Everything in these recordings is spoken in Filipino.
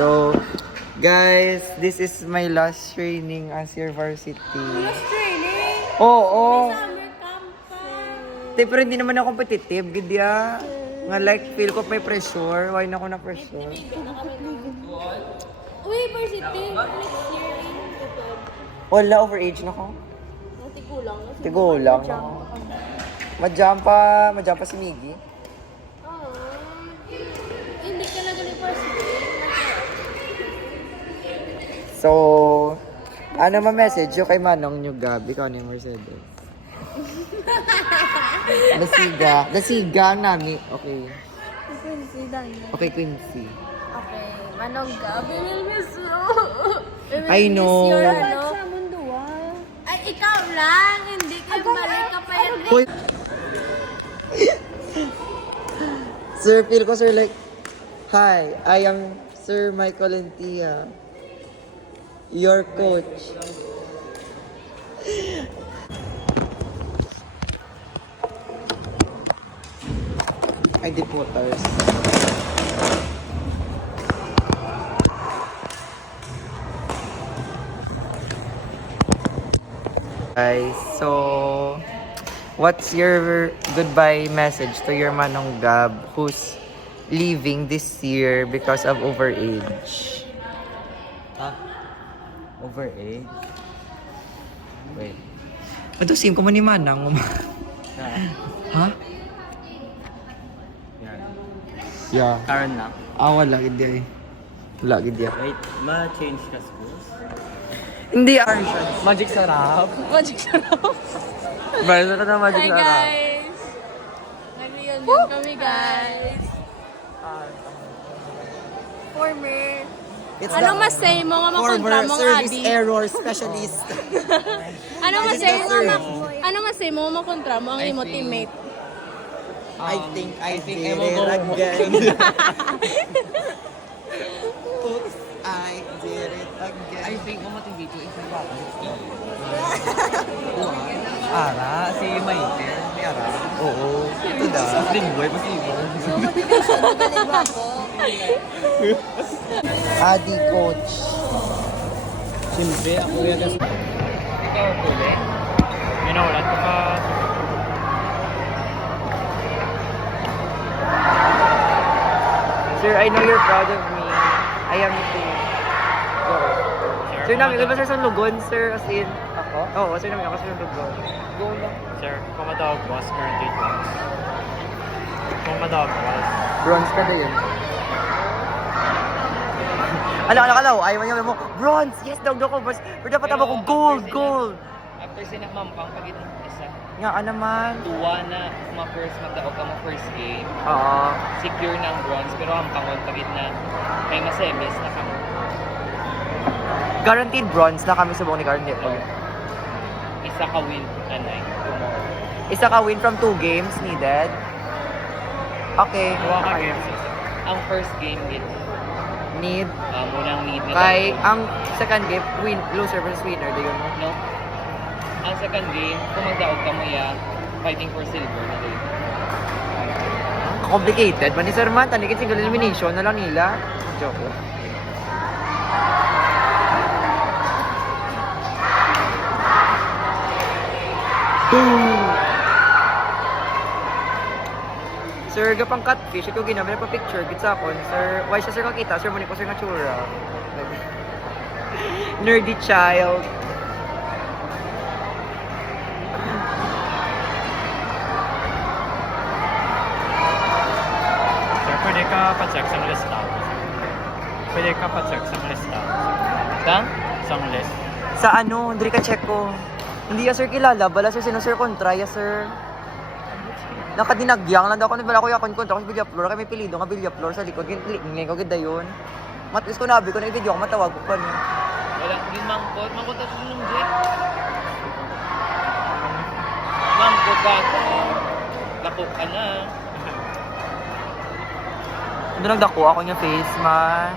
So, guys, this is my last training as your varsity. Last training? Oo. Summer camp pa. Pero hindi naman ako competitive, gidya. Nga like, feel ko may pressure. Why na ako na pressure? Uy, varsity. Next year in Tutod. Wala, overage na ako. Tigulang. Tigulang. Majam pa si Miggy. Hindi ka na galing varsity. So, ano ma-message yung kay Manong nyo, Gab? Ikaw na yung Mercedes. Dasiga ang nami. Okay. Quincy, dahil. Okay, Quincy. Okay, Manong Gab, we will miss you. I know. Miss your ano. Sa mundo, Ay, ikaw lang. Hindi ka balik ka pa yan. Hoy! Sir, feel ko, sir, like, hi, I am Sir Michael Entia, your coach. Ay, deputers. Guys, so what's your goodbye message to your Manong Gab who's leaving this year because of overage? Ha? Overage? Wait. Ito, sim ko man ni Manang. Ha? Yan. Yeah. Karen lang. Wala, gid ay. Wala, gid ay. Wait, ma-change ka schools? Hindi, Magic Sarap. Magic sarap. Meron ka na magic Hi sarap. guys! Nag-reunion kami guys. Former. It's Ano the mas say mo nga makontra former mong service adi? error specialist. Ano mas say mo Sir. ano mas say mo makontra mo ang imo teammate? I think I think did I will it go again. Oops, I did it again. I think mamotivate you if you bata. Ara, si Maite. Si Ara. Oo. Ito da. Spring boy, pasibo. Adi coach. Siyempre, ako yan. Ikaw, Kule. Minaulat ko pa. Sir, I know you're proud of me. I am too. Go. Sir, namin, diba sir sa Lugon, sir? As in, ako? Oo, sir namin ako sa Lugon. Go lang. Sir, kung matawag was currently bronze. Kung matawag was. Bronze ka na yun. Alaw, ayaw niya mo, bronze! Yes, daw ko, bronze. Pero dapat ako gold! After sinakmampang pag isa. Nga naman. Tuwa na ma-first magdaog ka mo first game. Oo. Secure ng bronze pero ang pangon pagit na may masemis na kamo. Guaranteed bronze na kami sa buong ni Garnet. Isa ka win anay tomorrow. Isa ka win from 2 games needed. Okay. Tuwa ka games. Ang first game git Need. munang need na Kay, tatlo. ang second game, loser versus winner, di yun mo? No. Ang second game, kung magdaog ka mo ya, fighting for silver na din. Complicated. Man ni Sir Man, tanikin single elimination na lang nila. Joke lang. Sir, gapang catfish, ito ginamit pa picture, gitsa ko. Sir, why siya sir kakita? Sir, mani ko sir nga tsura. Nerdy child. Sir, pwede ka pa-check sa listahan. Pwede ka pa-check sa listahan. Saan? Sa list. Sa ano, hindi ka check ko. Hindi ya sir kilala, bala sir sino sir kontra ya sir. Nakadinagyang lang daw ako bala ko yakon kontra ko sa Villa Flor, kay may pilido nga Villa Flor sa likod, ngin ko gid dayon. Matis ko nabi ko na i-video ko matawag ko pa ni. Wala, yung mangkot sa nung break. Mangkot ka ako. Lako ka na. Ano nagdako ako niya face man.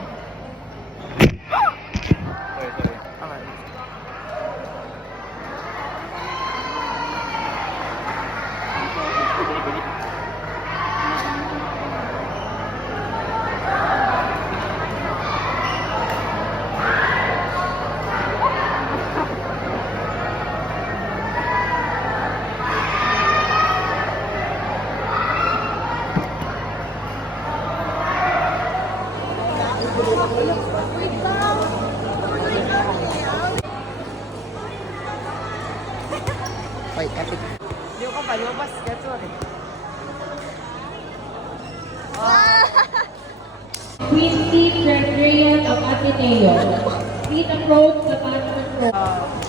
Sorry. Okay. Wait lang. Wait, kasi... Hindi ko palubas. That's what it. Quincy Presbyterian of Ateneo. Please approach the pastor.